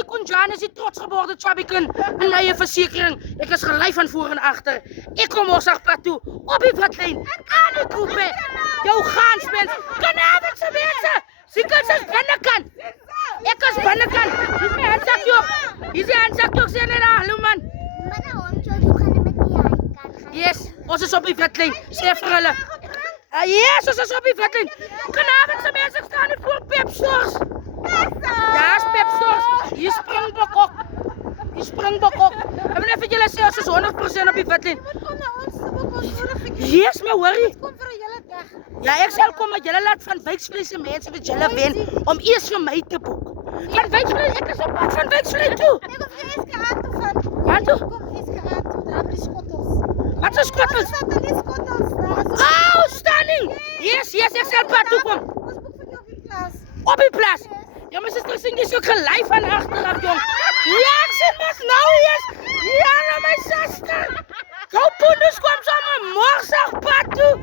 Annie Konjan is die trots geworden Chabikin. Een eie verzekering. Ik is gelijk van voor en achter. Ik kom Morsagpad toe. Op die padlijn. Annie Coupe. Jou gaanspens. Vanavond ze mensen. Zie ik als binnenkant. Ik als binnenkant. Hier is mijn handzakje. Hier is je handzakje. Ik zeg net hallo man. Yes, ons is op die padlijn. Schrijf voor hulle. Yes, ons is op die padlijn. Vanavond ze mensen staan nu voor Pep Stores. Ja, is Pep Stores. Hier Springbok ook. Die Springbok ook. En even jullie zeggen, als is 100% op die padlijn. Yes, maar worry. Ja, ik zal komen, jullie laat van Wijksvlees en mensen met jullie wen om eerst voor mij te boeken. Van Wijksvlees, ik is op pad van Wijksvlees toe. Ik hoef je eens aan te gaan. Waar toe? Ik kom eens aan toe, daar hebben die schottels. Wat is schottels? Daar zaten die schottels. Oh, stunning. Yes, ik zal pad toe komen. Ons boek van jou op die plaats. Op die plaats. Ja, mijn zuster zingt is ook gelijk van achteraf, jong. Ja, ik zit met nou, yes. Ja, nou, mijn zuster. Jouw poenders komt zo mijn Morsagpad toe.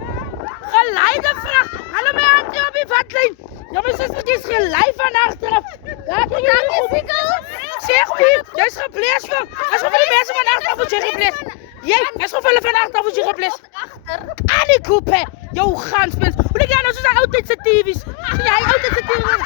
Geleide vraag. Hallo, mijn handje op die padlijn. Ja, mijn zuster is gelijk van achteraf. Ja, kijk je goed. Zeg wie, jij is gepleegd, jong. Als we de mensen van achteraf wordt je gepleegd. Jij, als we van achteraf wordt je gepleegd. Annie Coupe. Jouw gaanspins. Hoe denk jij nou zo'n oudtijdse TV's? Zie jij oudtijdse TV's?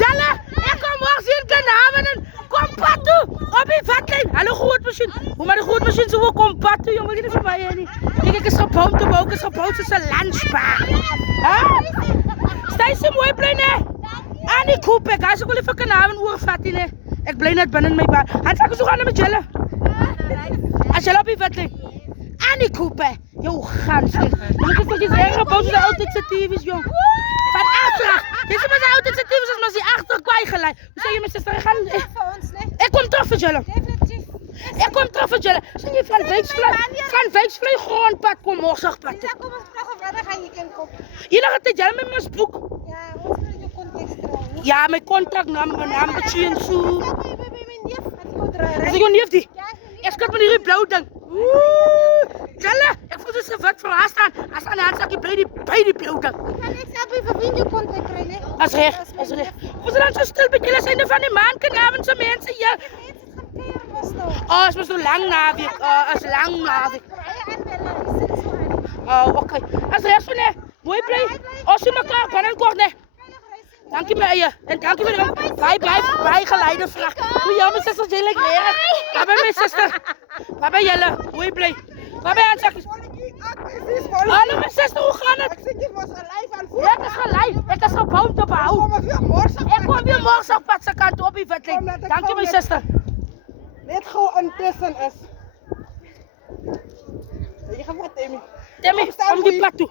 Jelle, ik kom morgen zien Kanamen. Kom pad toe. Op die padlijn. Hallo grootmachine. Hoe maar de grootmachine zo kom pad toe, jongen. Kijk eens voorbij, Annie. Kijk, ik is gebouwd te bouwen. Ik is gebouwd tussen lunchbar. Sta je zo mooi blij, nee? Annie Coupe. Ik ga zo wel even Kanamen oorvatten, nee. Ik blij net binnen mijn baan. Hans, ik zo gaan met Jelle. Als Jelle op die padlijn. Annie Coupe. Yo, gansvlees. Dat is toch iets heel gebouwd tussen de oudtijdse TV's, jong. Van achteraf. Dit is maar de oudtijdse TV's als maar die achter bijgeleid. Hoe zeg je mijn zuster? Ik kom terug voor Jelle. Ik kom terug voor Jelle. Zijn je van Wijksvlees grondpad, kom Morsagpad. Ja, kom eens terug op waar ga je kind op. Hier lag het Jelle met mijn spook. Ja, ons wil je context krijgen. Ja, mijn contact, mijn naam, beetje en zo. Kijk maar, je bent mijn neef. Het is goed draaien. Is ik nog niet of die? Ik schat me die blauw ding. Jelle, ik voel dus gevat voor haar staan. Hij staat aan de handzakje bij die blauw ding. Ik ga niks hebben, je vriend je contact krijgen. Als recht. Hoe ze dan zo stil bij jullie zijn er van die maankenavond zo mensen hier. Oh, het was zo lang naweek. Het is lang naweek. Oh, oké. Als recht zo nee. Mooi blij. Als je elkaar binnenkort nee. Dank je mij. En dank je mij. Wij geleide vraag. Hoe jou mijn zuster heel lekker leren. Waar ben mijn zuster? Waar ben Jelle? Mooi blij. Waar ben je aan zakjes? Hallo mijn zuster, hoe gaat het? Ik zit hier voor zijn lijf aan het Ja, ik is gelijk. Ik is gebouwd op hou. Ik kom weer morgen op pad zijn kant op die vetling. Dank je mijn zuster. Net gewoon intussen is. Je gaat met Timmy. Timmy, kom die pad toe.